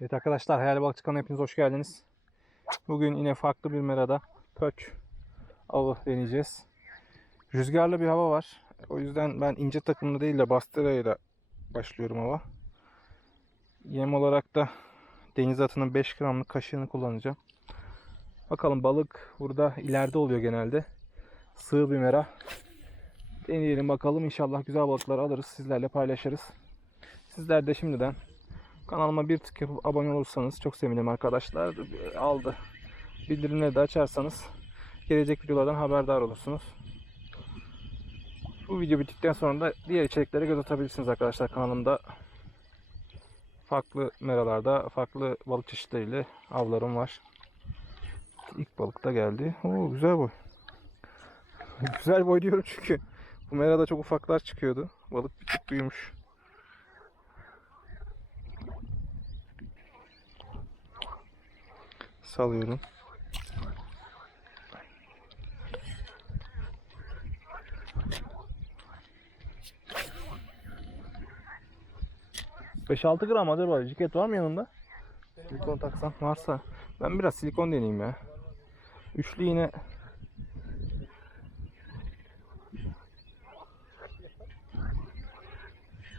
Evet arkadaşlar Hayal Balıkçı kanalına hepiniz hoş geldiniz. Bugün yine farklı bir merada pök avı deneyeceğiz. Rüzgarlı bir hava var. O yüzden ben ince takımlı değil de bastırayla başlıyorum hava. Yem olarak da deniz atının 5 gramlık kaşığını kullanacağım. Bakalım balık burada ileride oluyor genelde. Sığ bir mera. Deneyelim bakalım inşallah güzel balıklar alırız sizlerle paylaşırız. Sizler de şimdiden Kanalıma bir tık yapıp abone olursanız çok sevinirim arkadaşlar. Aldı. Bildirimleri de açarsanız gelecek videolardan haberdar olursunuz. Bu video bittikten sonra da diğer içeriklere göz atabilirsiniz arkadaşlar kanalımda. Farklı meralarda, farklı balık çeşitleriyle avlarım var. İlk balık da geldi. Oo güzel boy. güzel boy diyorum çünkü bu merada çok ufaklar çıkıyordu. Balık bir tık büyümüş. Salıyorum. Beş altı gram acaba ciket var mı yanında? Silikon taksan varsa. Ben biraz silikon deneyeyim ya. Üçlü yine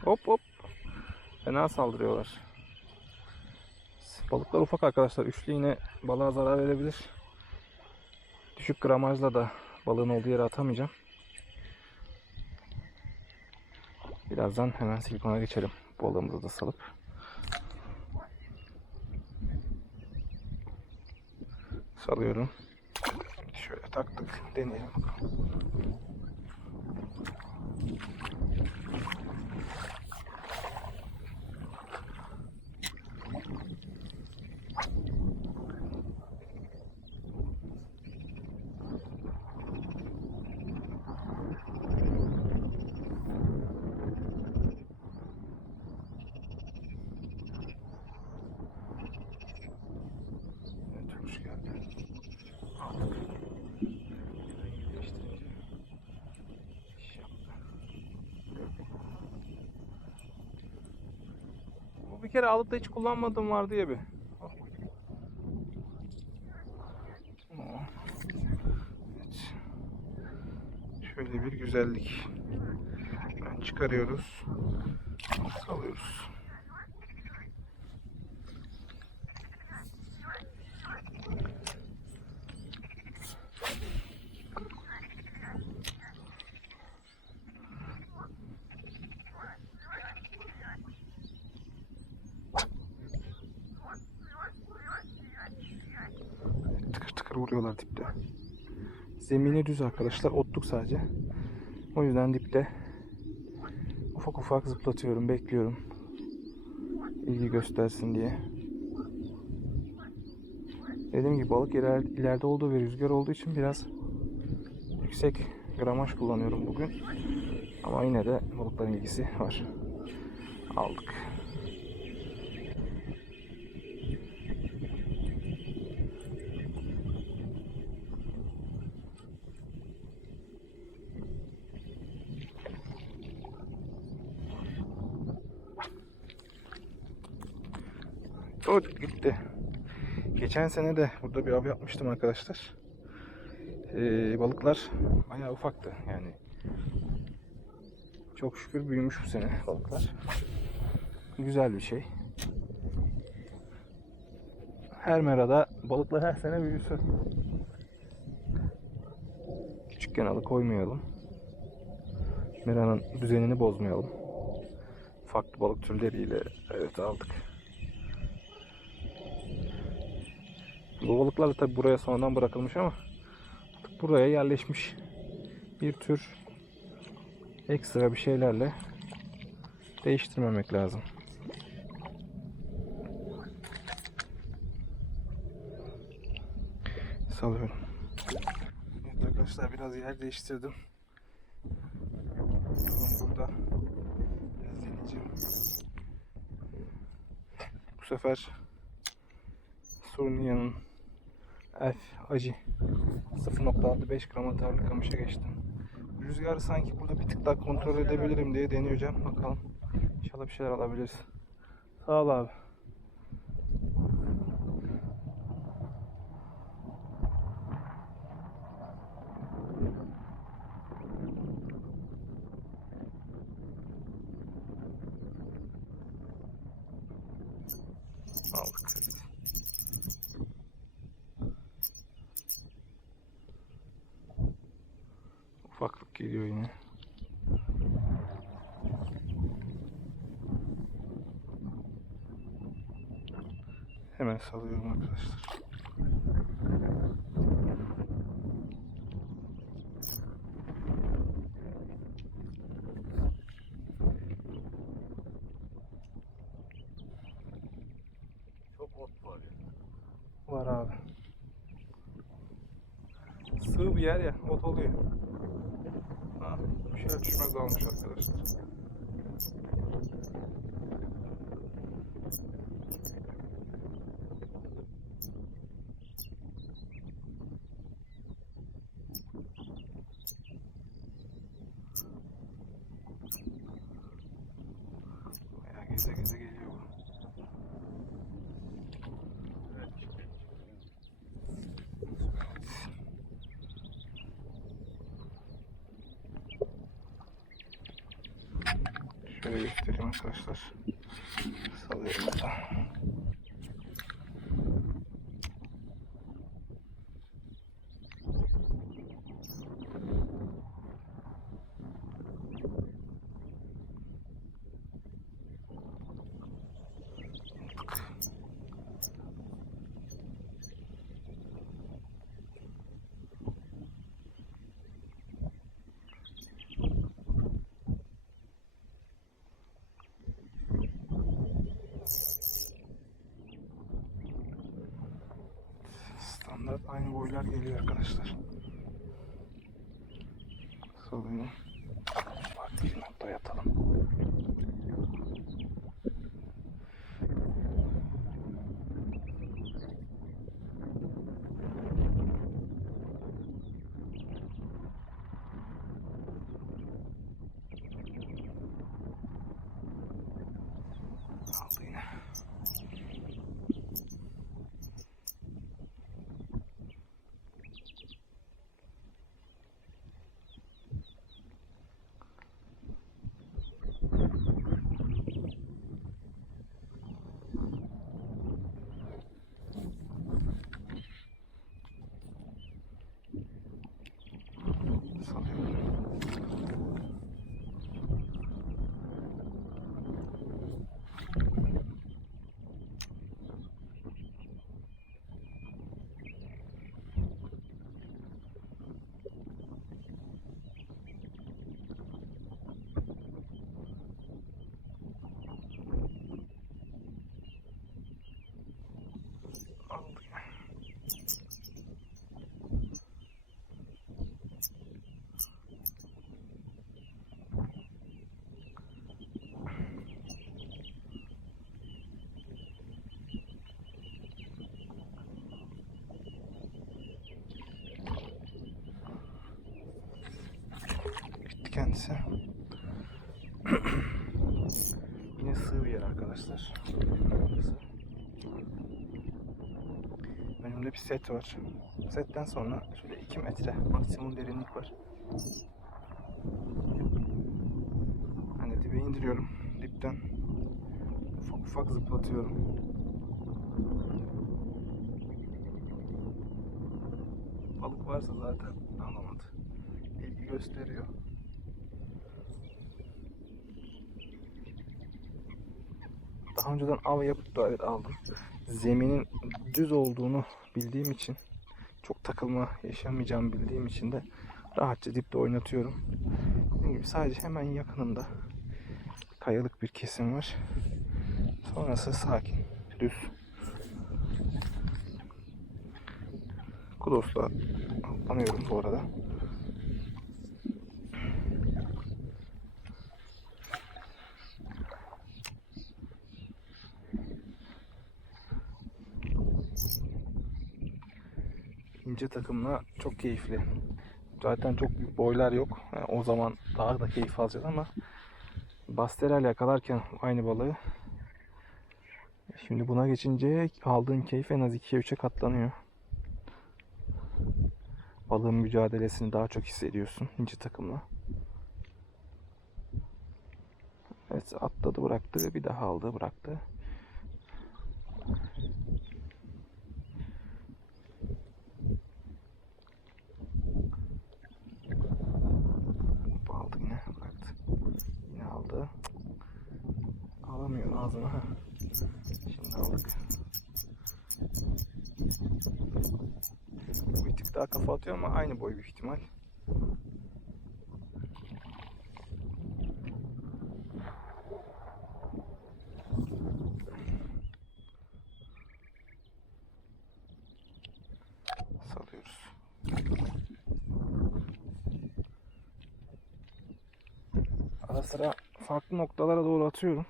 Hop hop. Fena saldırıyorlar. Balıklar ufak arkadaşlar. Üçlü yine balığa zarar verebilir. Düşük gramajla da balığın olduğu yere atamayacağım. Birazdan hemen silikona geçelim. Balığımızı da salıp. Salıyorum. Şöyle taktık. Deneyelim bakalım. Kere alıp da hiç kullanmadığım var diye bir. Evet. Şöyle bir güzellik. Çıkarıyoruz. Salıyoruz. tıkır tıkır vuruyorlar dipte. Zemini düz arkadaşlar. Otluk sadece. O yüzden dipte ufak ufak zıplatıyorum. Bekliyorum. İlgi göstersin diye. Dediğim gibi balık iler, ileride olduğu ve rüzgar olduğu için biraz yüksek gramaj kullanıyorum bugün. Ama yine de balıkların ilgisi var. Aldık. O gitti. Geçen sene de burada bir av yapmıştım arkadaşlar. Ee, balıklar bayağı ufaktı yani. Çok şükür büyümüş bu sene balıklar. Güzel bir şey. Her merada balıklar her sene büyüsün. Küçükken alıp koymayalım. Meranın düzenini bozmayalım. Farklı balık türleriyle evet aldık. Bu balıklar da tabi buraya sonradan bırakılmış ama buraya yerleşmiş bir tür ekstra bir şeylerle değiştirmemek lazım. Salıyorum. Evet arkadaşlar biraz yer değiştirdim. Burada biraz deneyeceğim. Bu sefer Surnia'nın F acı 0.65 gram atarlı kamışa geçtim. Rüzgarı sanki burada bir tık daha kontrol edebilirim diye deneyeceğim. Bakalım. İnşallah bir şeyler alabiliriz. Sağ ol abi. Aldık. Evet. Ufaklık geliyor yine. Hemen salıyorum arkadaşlar. Çok ot var ya. Var abi. Sığ bir yer ya, ot oluyor. Ha, bir şeyler düşmez almış arkadaşlar. Bayağı geze geze geliyor bu. Evet. Şöyle göstereyim arkadaşlar. Salıyorum burada. Standart aynı boylar geliyor arkadaşlar. Salıyorum. Farklı bir nokta yatalım. Aldı yine. Salıyorum. Aldı yine. Gitti kendisi. Yine sığ bir yer arkadaşlar. Önümde bir set var. Setten sonra şöyle 2 metre maksimum derinlik var. Hani dibe indiriyorum. Dipten ufak ufak zıplatıyorum. Balık varsa zaten anlamadı. İlgi gösteriyor. Daha önceden av yapıp da evet aldım. Zeminin düz olduğunu bildiğim için çok takılma yaşamayacağımı bildiğim için de rahatça dipte oynatıyorum. Sadece hemen yakınında kayalık bir kesim var. Sonrası sakin, düz. Kudos'la atlanıyorum bu arada. İnce takımla çok keyifli. Zaten çok büyük boylar yok. Yani o zaman daha da keyif alacağız ama basterel yakalarken aynı balığı şimdi buna geçince aldığın keyif en az 2'ye 3'e katlanıyor. Balığın mücadelesini daha çok hissediyorsun ince takımla. Evet atladı bıraktı bir daha aldı bıraktı. Aldık. Bu bir tık daha kafa atıyor ama aynı boy büyük ihtimal. Salıyoruz. Ara sıra farklı noktalara doğru atıyorum.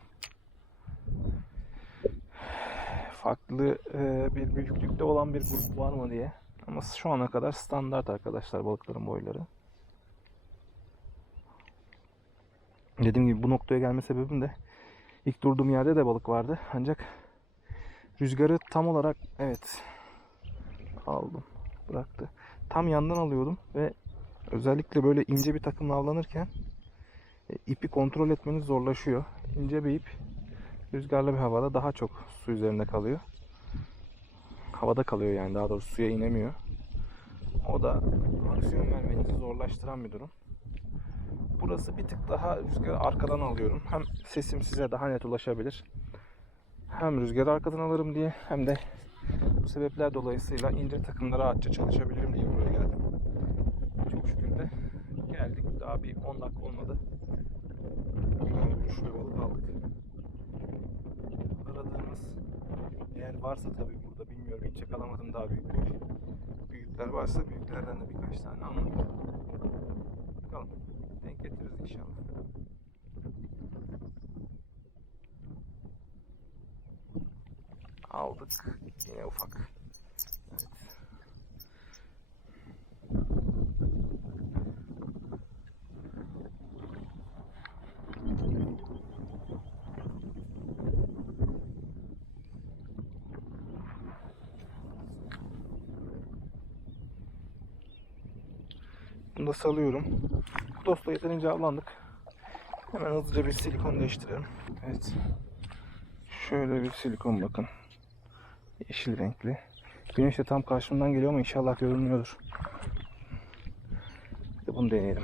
Farklı e, bir büyüklükte olan bir grup var mı diye. Ama şu ana kadar standart arkadaşlar balıkların boyları. Dediğim gibi bu noktaya gelme sebebim de ilk durduğum yerde de balık vardı. Ancak rüzgarı tam olarak evet aldım bıraktı. Tam yandan alıyordum ve özellikle böyle ince bir takımla avlanırken e, ipi kontrol etmeniz zorlaşıyor. İnce bir ip rüzgarlı bir havada daha çok su üzerinde kalıyor. Havada kalıyor yani daha doğrusu suya inemiyor. O da aksiyon vermenizi zorlaştıran bir durum. Burası bir tık daha rüzgarı arkadan alıyorum. Hem sesim size daha net ulaşabilir. Hem rüzgarı arkadan alırım diye hem de bu sebepler dolayısıyla ince takımda rahatça çalışabilirim diye buraya geldim. Çok şükür de geldik. Daha bir 10 dakika olmadı. Yani şu balık aldık. Eğer varsa tabii burada bilmiyorum hiç yakalamadım daha büyük. Büyükler varsa büyüklerden de birkaç tane almadım. Bakalım. Denk getiririz inşallah. Aldık. Yine ufak. Evet. Da salıyorum. Dostla yeterince avlandık. Hemen hızlıca bir silikon değiştirelim. Evet. Şöyle bir silikon bakın. Yeşil renkli. Güneş de tam karşımdan geliyor ama inşallah görünmüyordur. De bunu deneyelim.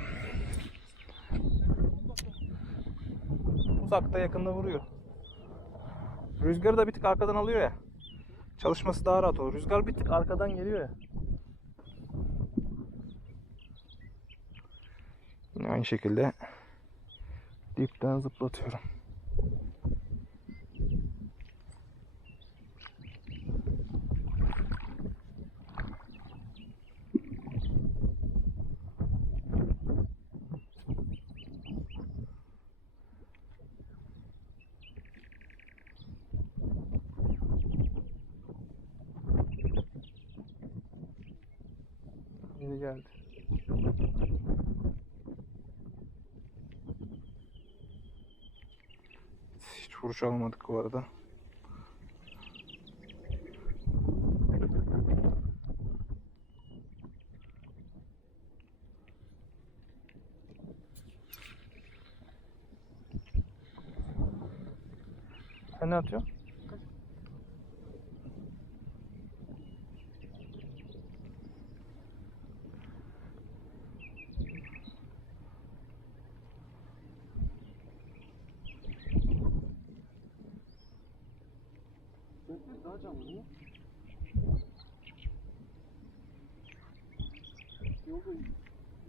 Uzakta yakında vuruyor. Rüzgarı da bir tık arkadan alıyor ya. Çalışması daha rahat olur. Rüzgar bir tık arkadan geliyor ya. Yine aynı şekilde dipten zıplatıyorum. Yeni geldi. Hiç vuruş almadık bu arada. Sen ne atıyorsun? Daha canlı mı? Yolda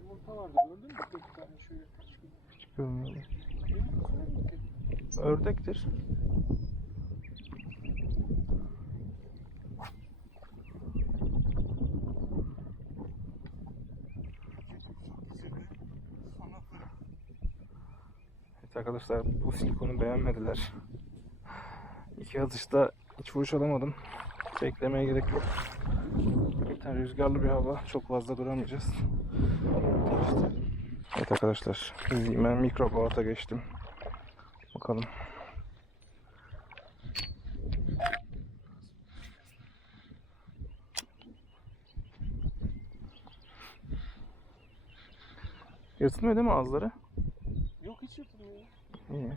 yumurta vardı gördün mü? Bir tane şöyle kaç gibi. Hiç görmüyorum. Yumurta ki. Ördektir. Evet arkadaşlar bu silikonu beğenmediler. İki atışta hiç vuruş alamadım. Beklemeye gerek yok. Zaten rüzgarlı bir hava. Çok fazla duramayacağız. Evet arkadaşlar. Ben mikro geçtim. Bakalım. Yırtılmıyor değil mi ağızları? Yok hiç yapılmıyor. ya. İyi.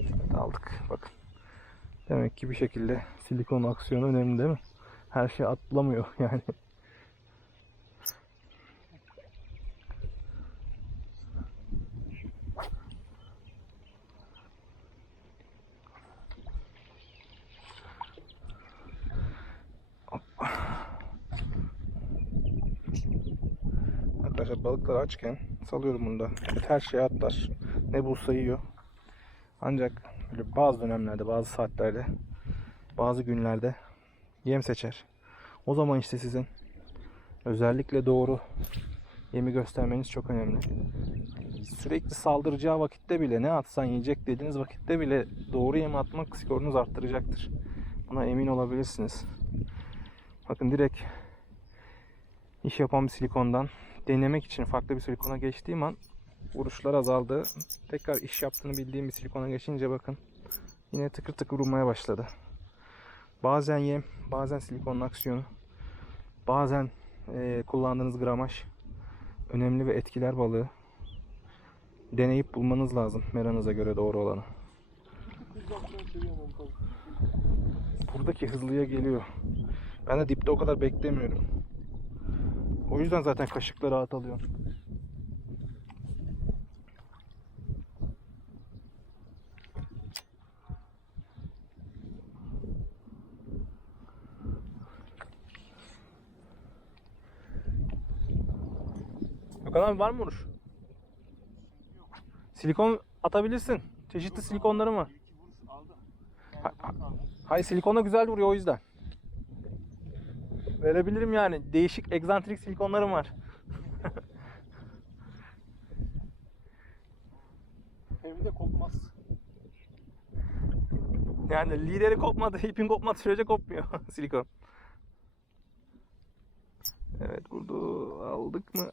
Evet, aldık. Bakın. Demek ki bir şekilde silikon aksiyonu önemli değil mi? Her şey atlamıyor yani. Arkadaşlar balıklar açken salıyorum bunda. Evet, her şeye atlar. Ne bulsa yiyor. Ancak böyle bazı dönemlerde, bazı saatlerde, bazı günlerde yem seçer. O zaman işte sizin özellikle doğru yemi göstermeniz çok önemli. Sürekli saldıracağı vakitte bile ne atsan yiyecek dediğiniz vakitte bile doğru yemi atmak skorunuzu arttıracaktır. Buna emin olabilirsiniz. Bakın direkt iş yapan bir silikondan denemek için farklı bir silikona geçtiğim an vuruşlar azaldı. Tekrar iş yaptığını bildiğim bir silikona geçince bakın yine tıkır tıkır vurmaya başladı. Bazen yem, bazen silikonun aksiyonu, bazen eee, kullandığınız gramaj önemli ve etkiler balığı. Deneyip bulmanız lazım meranıza göre doğru olanı. Buradaki hızlıya geliyor. Ben de dipte o kadar beklemiyorum. O yüzden zaten kaşıkla rahat alıyorum. Gökhan abi var mı vuruş? Silikon atabilirsin. Çeşitli silikonlarım var. Hayır silikona güzel vuruyor o yüzden. Verebilirim yani. Değişik egzantrik silikonlarım var. Hem de kopmaz. Yani lideri kopmadı, ipin kopmadı sürece kopmuyor silikon. Evet burada aldık mı?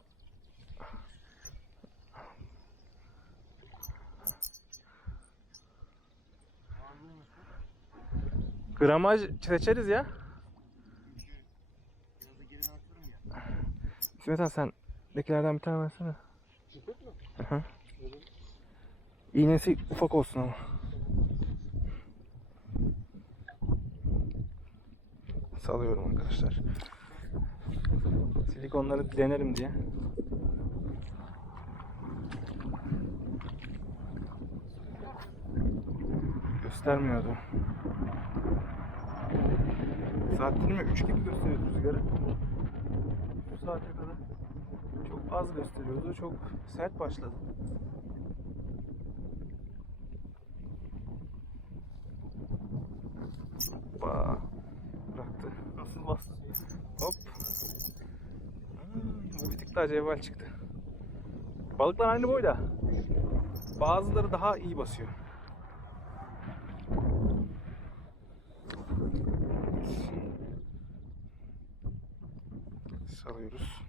Gramaj seçeriz ya. Biraz da geriden atıyorum ya. İsmet Han sen dekilerden bir tane versene. Ciddet mi? Hı. İğnesi ufak olsun ama. Salıyorum arkadaşlar. Silikonları denerim diye. Göstermiyordu. Saat değil mi? 3 gibi gösteriyordu rüzgarı. Bu saate kadar az gösteriyordu. Çok sert başladı. Hoppa. Bıraktı. Nasıl bastı? Hop. Hmm, bu bir tık daha cevval çıktı. Balıklar aynı boyda. Bazıları daha iyi basıyor. Salıyoruz.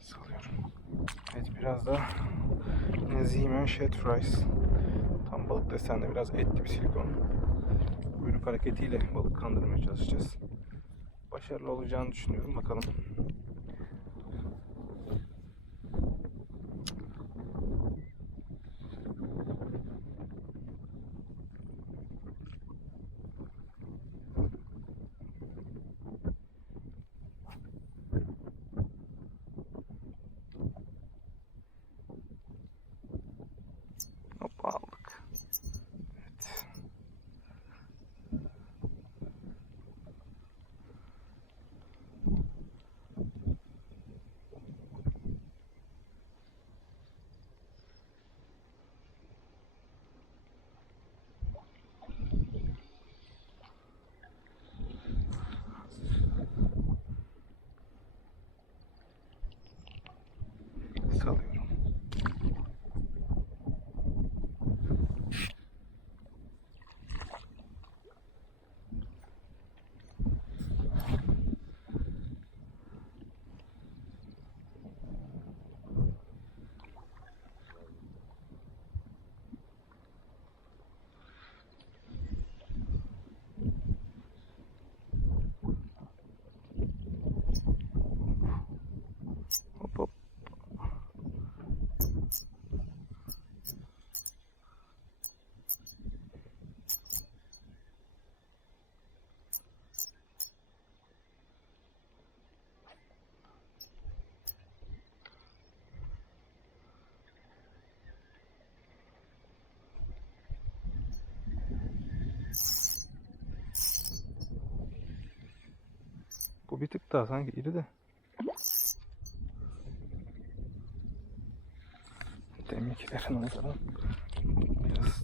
Salıyorum. Evet biraz da yine Zeeman Shed Fries. Tam balık desenli biraz etli bir silikon. Kuyruk hareketiyle balık kandırmaya çalışacağız. Başarılı olacağını düşünüyorum. Bakalım. Southern. Bu bir tık daha sanki iri de. Deminkilerin nazaran biraz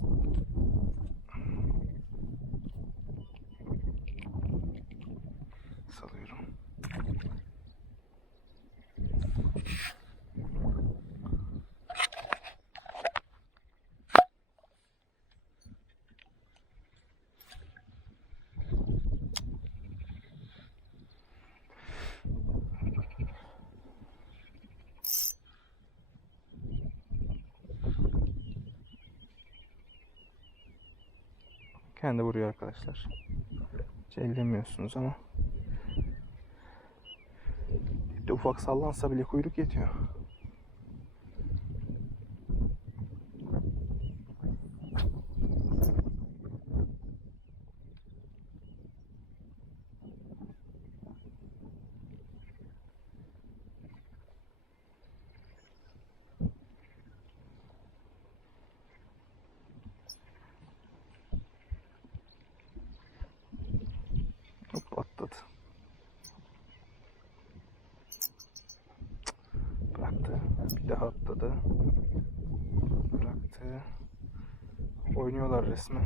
salıyorum. Kendi vuruyor arkadaşlar. Hiç ellemiyorsunuz ama. Bir de ufak sallansa bile kuyruk yetiyor. Hop atladı. Bıraktı. Bir daha atladı. Bıraktı. Oynuyorlar resmen.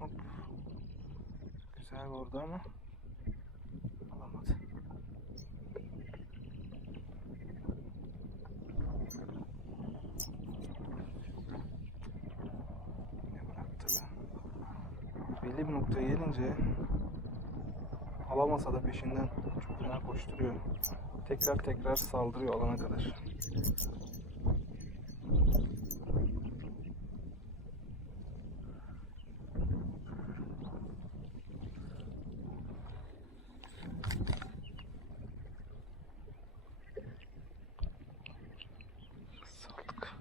Hop. Güzel vurdu ama alamadı. Ne bıraktı? Belli bir noktaya gelince alamasa da peşinden çok fena koşturuyor. Tekrar tekrar saldırıyor alana kadar. Saldık.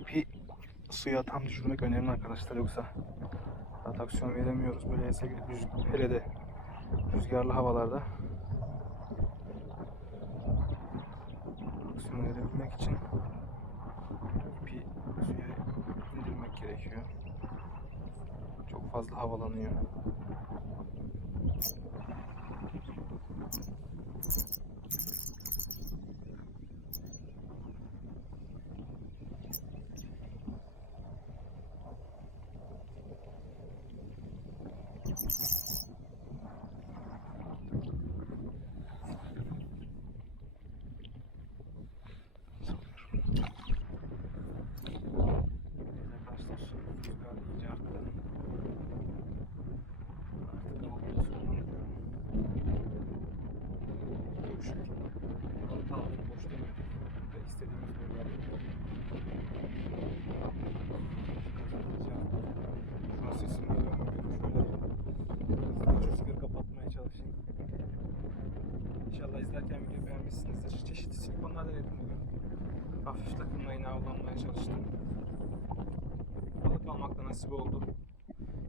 İpi suya tam düşürmek önemli arkadaşlar yoksa atraksiyon veremiyoruz böyle hele, rüz- hele de rüzgarlı havalarda atraksiyon verebilmek için ipi suya indirmek gerekiyor. Çok fazla havalanıyor. Arkadaşlar rüzgar iyice arttı. Artık hava pozisyonunu görüşürüz. Balık aldık boş demedik. Ve istediğimiz böyle yaptık. Şuna sesim geliyor mu? Şöyle hızlıca rüzgarı kapatmaya çalışayım. İnşallah izlerken beğenmişsinizdir. Çeşitli silikonlar denedim bugün. Hafif takımla yine avlanmaya çalıştım. Balık almakta nasip oldu.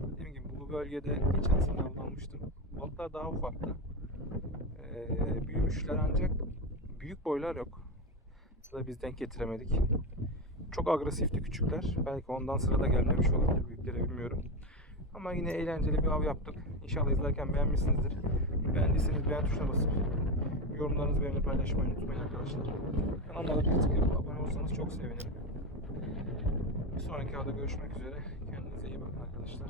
Dediğim gibi bu bölgede geçen sene avlanmıştım. Balıklar daha ufaktı. Ee, büyümüşler ancak büyük boylar yok. Da biz denk getiremedik. Çok agresifti küçükler. Belki ondan sırada gelmemiş olabilir büyükleri bilmiyorum. Ama yine eğlenceli bir av yaptık. İnşallah izlerken beğenmişsinizdir. Beğendiyseniz beğen tuşuna basıp yorumlarınızı benimle paylaşmayı unutmayın arkadaşlar. Kanalıma da tıklayıp abone olursanız çok sevinirim. Bir sonraki avda görüşmek üzere. Kendinize iyi bakın arkadaşlar.